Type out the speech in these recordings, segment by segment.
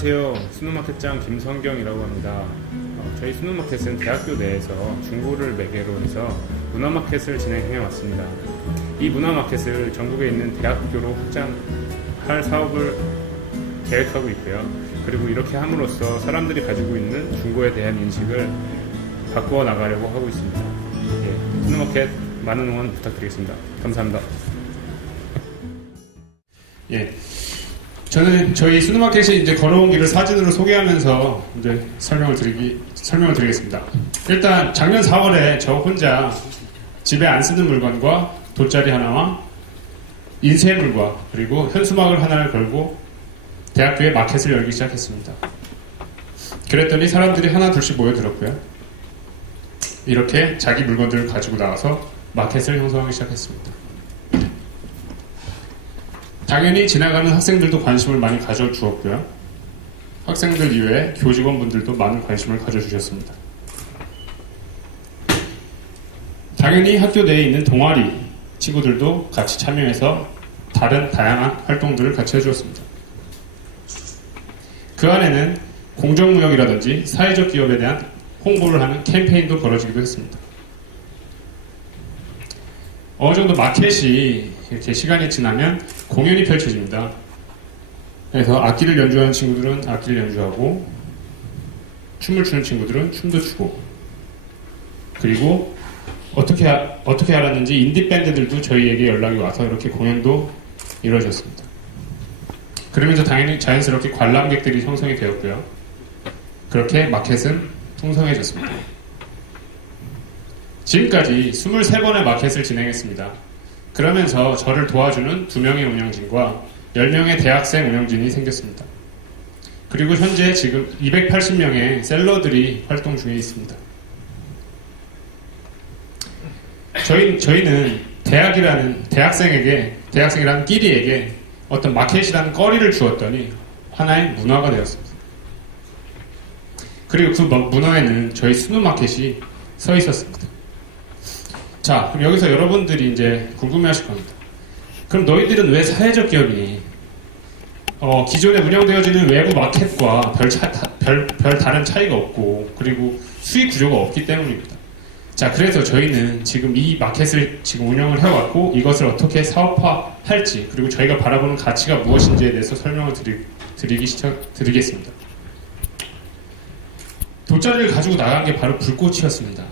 안녕하세요. 스누마켓장 김성경이라고 합니다. 저희 스누마켓은 대학교 내에서 중고를 매개로 해서 문화마켓을 진행해 왔습니다. 이 문화마켓을 전국에 있는 대학교로 확장할 사업을 계획하고 있고요. 그리고 이렇게 함으로써 사람들이 가지고 있는 중고에 대한 인식을 바꾸어 나가려고 하고 있습니다. 스누마켓 많은 응원 부탁드리겠습니다. 감사합니다. 저는 저희 스누마켓이 이제 걸어온 길을 사진으로 소개하면서 이제 설명을 드리겠습니다. 일단 작년 4월에 저 혼자 집에 안 쓰는 물건과 돗자리 하나와 인쇄물과 그리고 현수막을 하나를 걸고 대학교에 마켓을 열기 시작했습니다. 그랬더니 사람들이 하나 둘씩 모여들었고요. 이렇게 자기 물건들을 가지고 나와서 마켓을 형성하기 시작했습니다. 당연히 지나가는 학생들도 관심을 많이 가져주었고요. 학생들 이외에 교직원분들도 많은 관심을 가져주셨습니다. 당연히 학교 내에 있는 동아리 친구들도 같이 참여해서 다양한 활동들을 같이 해주었습니다. 그 안에는 공정무역이라든지 사회적 기업에 대한 홍보를 하는 캠페인도 벌어지기도 했습니다. 어느 정도 마켓이 이렇게 시간이 지나면 공연이 펼쳐집니다. 그래서 악기를 연주하는 친구들은 악기를 연주하고 춤을 추는 친구들은 춤도 추고 그리고 어떻게 알았는지 인디밴드들도 저희에게 연락이 와서 이렇게 공연도 이루어졌습니다. 그러면서 당연히 자연스럽게 관람객들이 형성이 되었고요. 그렇게 마켓은 풍성해졌습니다. 지금까지 23번의 마켓을 진행했습니다. 그러면서 저를 도와주는 2명의 운영진과 10명의 대학생 운영진이 생겼습니다. 그리고 현재 지금 280명의 셀러들이 활동 중에 있습니다. 저희는 대학생이라는 끼리에게 어떤 마켓이라는 거리를 주었더니 하나의 문화가 되었습니다. 그리고 그 문화에는 저희 스누마켓이 서 있었습니다. 자, 그럼 여기서 여러분들이 이제 궁금해하실 겁니다. 그럼 너희들은 왜 사회적 기업이니? 기존에 운영되어지는 외부 마켓과 별 다른 차이가 없고 그리고 수익 구조가 없기 때문입니다. 자, 그래서 저희는 지금 이 마켓을 지금 운영을 해왔고 이것을 어떻게 사업화할지 그리고 저희가 바라보는 가치가 무엇인지에 대해서 설명을 드리겠습니다. 돗자리를 가지고 나간 게 바로 불꽃이었습니다.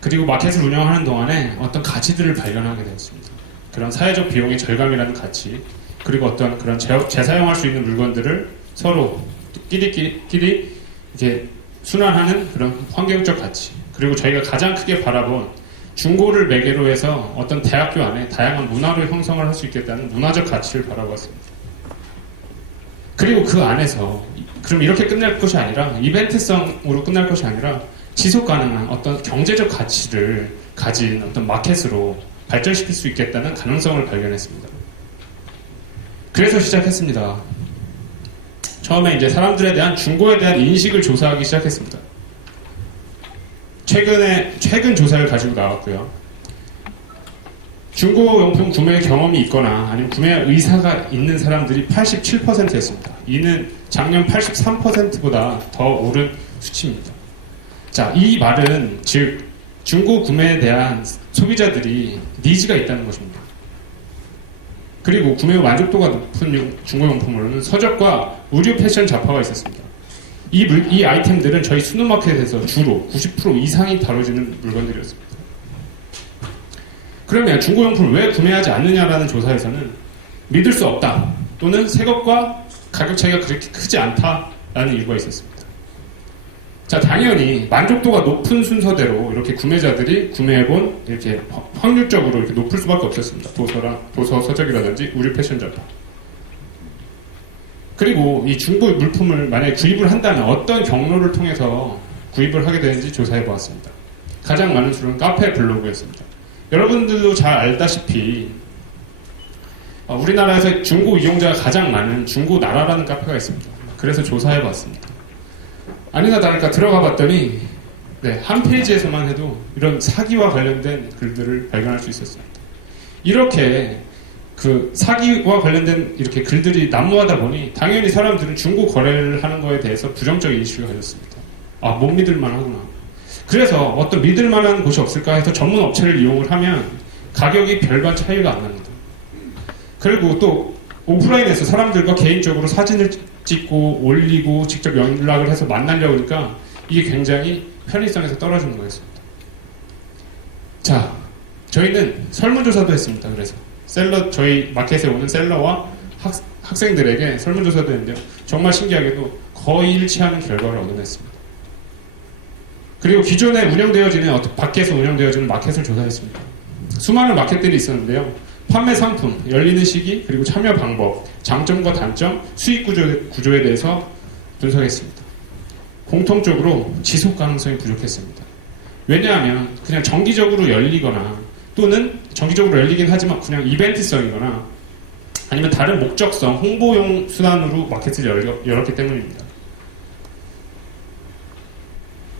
그리고 마켓을 운영하는 동안에 어떤 가치들을 발견하게 되었습니다. 그런 사회적 비용의 절감이라는 가치, 그리고 어떤 그런 재사용할 수 있는 물건들을 서로 끼리 이렇게 순환하는 그런 환경적 가치, 그리고 저희가 가장 크게 바라본 중고를 매개로 해서 어떤 대학교 안에 다양한 문화를 형성을 할 수 있겠다는 문화적 가치를 바라보았습니다. 그리고 그 안에서 그럼 이렇게 끝날 것이 아니라 이벤트성으로 끝날 것이 아니라 지속 가능한 어떤 경제적 가치를 가진 어떤 마켓으로 발전시킬 수 있겠다는 가능성을 발견했습니다. 그래서 시작했습니다. 처음에 이제 사람들에 대한 중고에 대한 인식을 조사하기 시작했습니다. 최근 조사를 가지고 나왔고요. 중고용품 구매 경험이 있거나 아니면 구매 의사가 있는 사람들이 87%였습니다. 이는 작년 83%보다 더 오른 수치입니다. 자, 이 말은 즉 중고 구매에 대한 소비자들이 니즈가 있다는 것입니다. 그리고 구매 만족도가 높은 중고용품으로는 서적과 의류 패션 잡화가 있었습니다. 이 아이템들은 저희 스누마켓에서 주로 90% 이상이 다뤄지는 물건들이었습니다. 그러면 중고용품을 왜 구매하지 않느냐라는 조사에서는 믿을 수 없다 또는 새 것과 가격 차이가 그렇게 크지 않다라는 이유가 있었습니다. 자, 당연히 만족도가 높은 순서대로 이렇게 구매자들이 구매해본 이렇게 확률적으로 이렇게 높을 수밖에 없었습니다. 도서, 서적이라든지 의류 패션 잡화. 그리고 이 중고 물품을 만약에 구입을 한다면 어떤 경로를 통해서 구입을 하게 되는지 조사해 보았습니다. 가장 많은 수는 카페 블로그였습니다. 여러분들도 잘 알다시피 우리나라에서 중고 이용자가 가장 많은 중고나라라는 카페가 있습니다. 그래서 조사해 봤습니다. 아니나 다를까 들어가 봤더니 한 페이지에서만 해도 이런 사기와 관련된 글들을 발견할 수 있었습니다. 이렇게 그 사기와 관련된 이렇게 글들이 난무하다 보니 당연히 사람들은 중고 거래를 하는 거에 대해서 부정적인 인식을 가졌습니다. 아, 못 믿을 만하구나. 그래서 어떤 믿을 만한 곳이 없을까 해서 전문 업체를 이용을 하면 가격이 별반 차이가 안 납니다. 그리고 또 오프라인에서 사람들과 개인적으로 사진을 찍고 올리고 직접 연락을 해서 만나려고 하니까 이게 굉장히 편의성에서 떨어지는 거였습니다. 자, 저희는 설문조사도 했습니다. 그래서 저희 마켓에 오는 셀러와 학생들에게 설문조사도 했는데요. 정말 신기하게도 거의 일치하는 결과를 얻어냈습니다. 그리고 기존에 밖에서 운영되어지는 마켓을 조사했습니다. 수많은 마켓들이 있었는데요. 판매 상품, 열리는 시기, 그리고 참여 방법, 장점과 단점, 수익 구조에 대해서 분석했습니다. 공통적으로 지속 가능성이 부족했습니다. 왜냐하면 그냥 정기적으로 열리거나 또는 정기적으로 열리긴 하지만 그냥 이벤트성이거나 아니면 다른 목적성, 홍보용 수단으로 마켓을 열었기 때문입니다.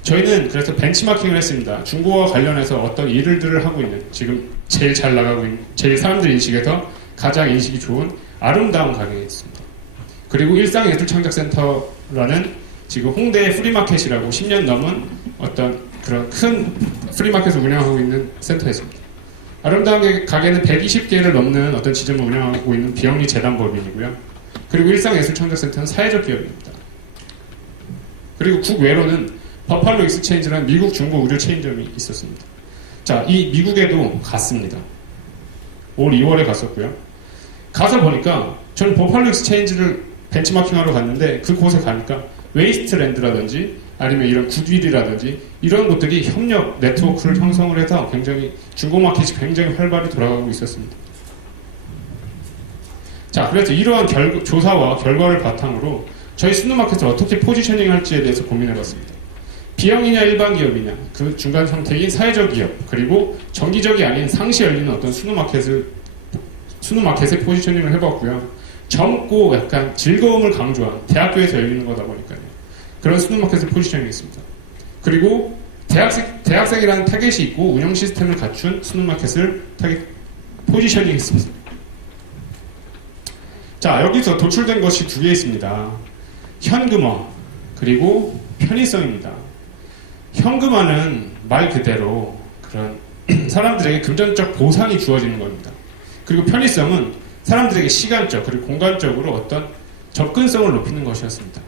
저희는 그래서 벤치마킹을 했습니다. 중고와 관련해서 어떤 일들을 하고 있는, 지금 제일 잘 나가고 있는, 제일 사람들 인식에서 가장 인식이 좋은 아름다운 가게에 있습니다. 그리고 일상예술창작센터라는 지금 홍대의 프리마켓이라고 10년 넘은 어떤 그런 큰 프리마켓을 운영하고 있는 센터였습니다. 아름다운 가게는 120개를 넘는 어떤 지점을 운영하고 있는 비영리 재단법인이고요. 그리고 일상예술창작센터는 사회적 기업입니다. 그리고 국외로는 버팔로 익스체인지라는 미국 중고 의류 체인점이 있었습니다. 자, 이 미국에도 갔습니다. 올 2월에 갔었고요. 가서 보니까 저는 버팔로 익스체인지를 벤치마킹하러 갔는데 그곳에 가니까 웨이스트랜드라든지 아니면 이런 굿윌이라든지 이런 곳들이 협력 네트워크를 형성을 해서 굉장히 중고마켓이 굉장히 활발히 돌아가고 있었습니다. 자, 그래서 이러한 조사와 결과를 바탕으로 저희 스누마켓을 어떻게 포지셔닝 할지에 대해서 고민해봤습니다. 비영리냐 일반 기업이냐, 그 중간 형태인 사회적 기업, 그리고 정기적이 아닌 상시 열리는 어떤 스누마켓의 포지셔닝을 해봤고요. 젊고 약간 즐거움을 강조한 대학교에서 열리는 거다 보니까요. 그런 스누마켓을 포지셔닝 했습니다. 그리고 대학생이라는 타겟이 있고 운영 시스템을 갖춘 스누마켓을 포지셔닝 했습니다. 자, 여기서 도출된 것이 두 개 있습니다. 현금화, 그리고 편의성입니다. 현금화는 말 그대로 그런 사람들에게 금전적 보상이 주어지는 겁니다. 그리고 편의성은 사람들에게 시간적 그리고 공간적으로 어떤 접근성을 높이는 것이었습니다.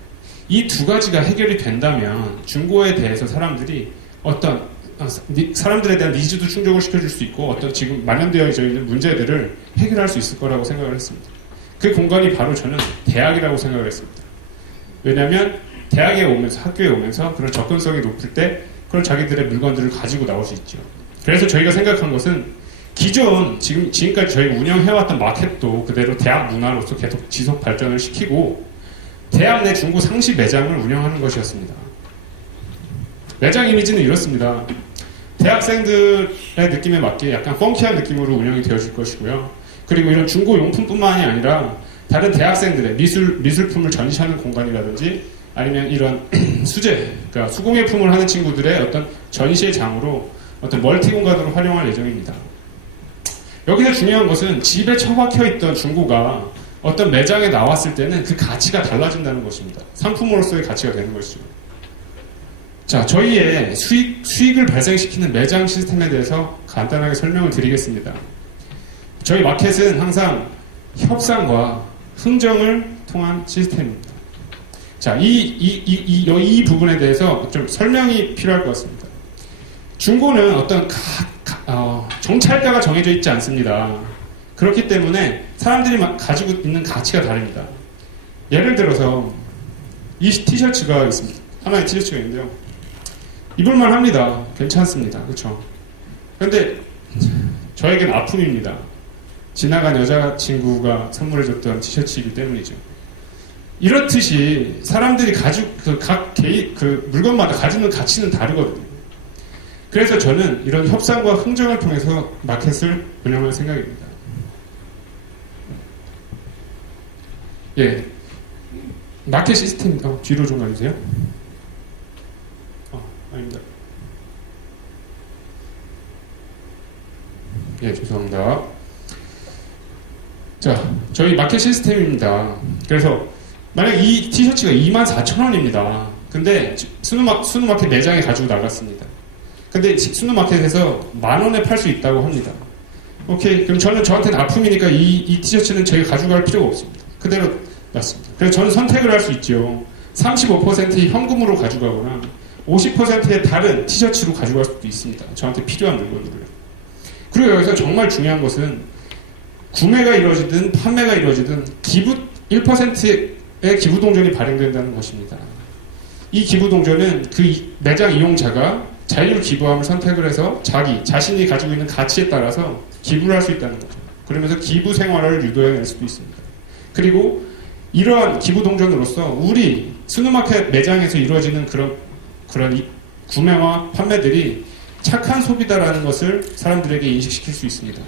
이 두 가지가 해결이 된다면 중고에 대해서 사람들이 어떤 사람들에 대한 니즈도 충족을 시켜줄 수 있고 어떤 지금 만연되어 있는 문제들을 해결할 수 있을 거라고 생각을 했습니다. 그 공간이 바로 저는 대학이라고 생각을 했습니다. 왜냐하면 대학에 오면서 학교에 오면서 그런 접근성이 높을 때 그런 자기들의 물건들을 가지고 나올 수 있죠. 그래서 저희가 생각한 것은 기존 지금까지 저희가 운영해왔던 마켓도 그대로 대학 문화로서 계속 지속 발전을 시키고 대학 내 중고 상시 매장을 운영하는 것이었습니다. 매장 이미지는 이렇습니다. 대학생들의 느낌에 맞게 약간 펑키한 느낌으로 운영이 되어질 것이고요. 그리고 이런 중고 용품뿐만이 아니라 다른 대학생들의 미술품을 전시하는 공간이라든지 아니면 이런 그러니까 수공예품을 하는 친구들의 어떤 전시의 장으로 어떤 멀티 공간으로 활용할 예정입니다. 여기서 중요한 것은 집에 처박혀 있던 중고가 어떤 매장에 나왔을 때는 그 가치가 달라진다는 것입니다. 상품으로서의 가치가 되는 것이죠. 자, 저희의 수익을 발생시키는 매장 시스템에 대해서 간단하게 설명을 드리겠습니다. 저희 마켓은 항상 협상과 흥정을 통한 시스템입니다. 자, 이 부분에 대해서 좀 설명이 필요할 것 같습니다. 중고는 어떤 정찰가가 정해져 있지 않습니다. 그렇기 때문에 사람들이 가지고 있는 가치가 다릅니다. 예를 들어서 이 티셔츠가 있습니다. 하나의 티셔츠가 있는데요. 입을만 합니다. 괜찮습니다. 그렇죠? 그런데 저에겐 아픔입니다. 지나간 여자친구가 선물해줬던 티셔츠이기 때문이죠. 이렇듯이 사람들이 각 개인 물건마다 가지는 가치는 다르거든요. 그래서 저는 이런 협상과 흥정을 통해서 마켓을 운영할 생각입니다. 예, 마켓 시스템 뒤로 좀 가주세요. 아닙니다. 예, 죄송합니다. 자, 저희 마켓 시스템입니다. 그래서 만약 이 티셔츠가 24,000원입니다. 근데 순우마켓 매장에 가지고 나갔습니다. 근데 순우마켓에서 10,000원에 팔 수 있다고 합니다. 오케이, 그럼 저한테는 아픔이니까 이 티셔츠는 저희가 가져갈 필요가 없습니다. 그대로 놨습니다. 그래서 저는 선택을 할 수 있죠. 35% 현금으로 가져가거나 50%의 다른 티셔츠로 가져갈 수도 있습니다. 저한테 필요한 물건들을. 그리고 여기서 정말 중요한 것은 구매가 이루어지든 판매가 이루어지든 1%의 기부 동전이 발행된다는 것입니다. 이 기부 동전은 그 매장 이용자가 자율 기부함을 선택을 해서 자신이 가지고 있는 가치에 따라서 기부를 할 수 있다는 거죠. 그러면서 기부 생활을 유도해낼 수도 있습니다. 그리고 이러한 기부 동전으로서 우리 순우마켓 매장에서 이루어지는 그런 구매와 판매들이 착한 소비다라는 것을 사람들에게 인식시킬 수 있습니다.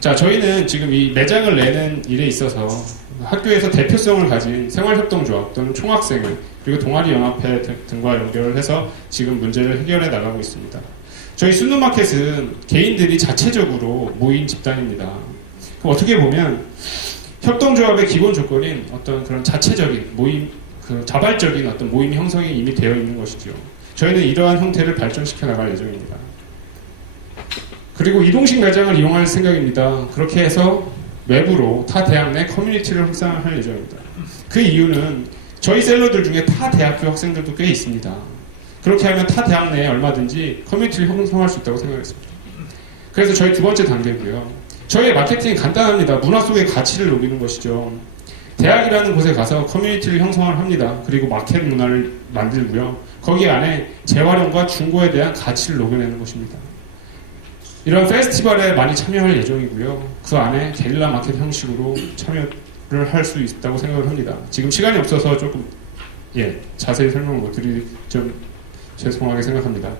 자, 저희는 지금 이 매장을 내는 일에 있어서 학교에서 대표성을 가진 생활협동조합 또는 총학생회 그리고 동아리연합회 등과 연결을 해서 지금 문제를 해결해 나가고 있습니다. 저희 순우마켓은 개인들이 자체적으로 모인 집단입니다. 그럼 어떻게 보면 협동조합의 기본 조건인 어떤 그런 자체적인 모임, 자발적인 어떤 모임 형성이 이미 되어 있는 것이죠. 저희는 이러한 형태를 발전시켜 나갈 예정입니다. 그리고 이동식 매장을 이용할 생각입니다. 그렇게 해서 외부로 타 대학 내 커뮤니티를 확산할 예정입니다. 그 이유는 저희 셀러들 중에 타 대학교 학생들도 꽤 있습니다. 그렇게 하면 타 대학 내에 얼마든지 커뮤니티를 형성할 수 있다고 생각했습니다. 그래서 저희 두 번째 단계고요. 저희의 마케팅이 간단합니다. 문화 속의 가치를 녹이는 것이죠. 대학이라는 곳에 가서 커뮤니티를 형성을 합니다. 그리고 마켓 문화를 만들고요. 거기 안에 재활용과 중고에 대한 가치를 녹여내는 것입니다. 이런 페스티벌에 많이 참여할 예정이고요. 그 안에 게릴라 마켓 형식으로 참여를 할 수 있다고 생각을 합니다. 지금 시간이 없어서 조금 자세히 설명을 못 드리기 좀 죄송하게 생각합니다.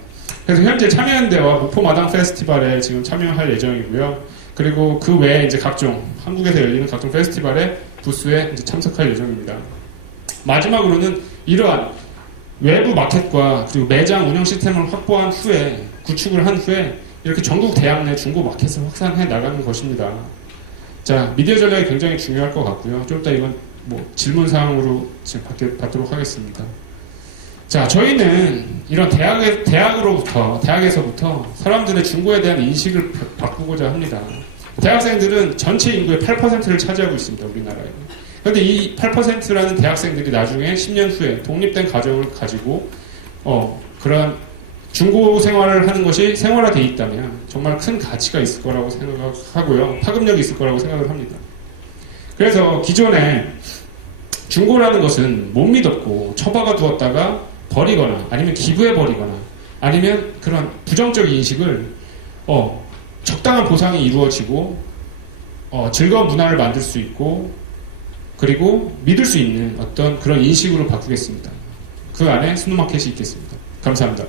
그래서 현재 참여연대와 목포마당 페스티벌에 지금 참여할 예정이고요. 그리고 그 외에 이제 각종 한국에서 열리는 각종 페스티벌에 부스에 이제 참석할 예정입니다. 마지막으로는 이러한 외부 마켓과 그리고 매장 운영 시스템을 확보한 후에 구축을 한 후에 이렇게 전국 대학 내 중고 마켓을 확산해 나가는 것입니다. 자, 미디어 전략이 굉장히 중요할 것 같고요. 좀 이따 이건 질문 사항으로 지금 받도록 하겠습니다. 자, 저희는 이런 대학에서부터 사람들의 중고에 대한 인식을 바꾸고자 합니다. 대학생들은 전체 인구의 8%를 차지하고 있습니다, 우리나라에. 그런데 이 8%라는 대학생들이 나중에 10년 후에 독립된 가정을 가지고 그런 중고 생활을 하는 것이 생활화되어 있다면 정말 큰 가치가 있을 거라고 생각하고요. 파급력이 있을 거라고 생각을 합니다. 그래서 기존에 중고라는 것은 못 믿었고 처박아 두었다가 버리거나 아니면 기부해버리거나 아니면 그런 부정적인 인식을 적당한 보상이 이루어지고 즐거운 문화를 만들 수 있고 그리고 믿을 수 있는 어떤 그런 인식으로 바꾸겠습니다. 그 안에 순우마켓이 있겠습니다. 감사합니다.